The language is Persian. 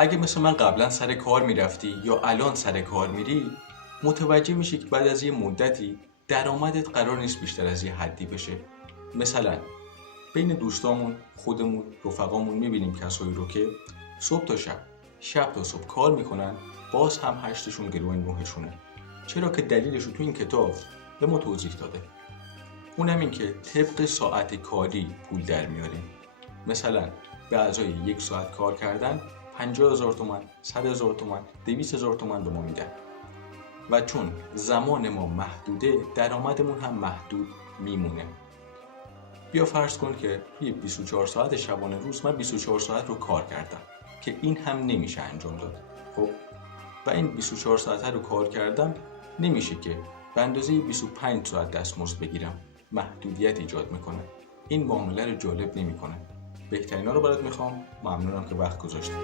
اگه مثل من قبلا سر کار میرفتی یا الان سر کار میری، متوجه میشی که بعد از یه مدتی درآمدت قرار نیست بیشتر از یه حدی بشه. مثلا بین دوستامون، خودمون، رفقامون میبینیم کسایی رو که صبح تا شب، شب تا صبح کار میکنن، باز هم هشتشون گروه نوهشونه. چرا که دلیلش رو تو این کتاب به ما توضیح داده. اونم این که طبق ساعت کاری پول در میاریم. مثلا به ازای 1 ساعت کار کردن 50,000 تومان، 100,000 تومان، 200,000 تومان به ما میدن. و چون زمان ما محدوده، درآمدمون هم محدود میمونه. بیا فرض کن که توی 24 ساعت شبانه روز من 24 ساعت رو کار کردم که این هم نمیشه انجام داد. خب و این 24 ساعت رو کار کردم، نمیشه که به اندازه 25 ساعت دستمزد بگیرم. محدودیت ایجاد میکنه. این معامله رو جالب نمیکنه. بهترینا رو برات میخوام. ممنونم که وقت گذاشتید.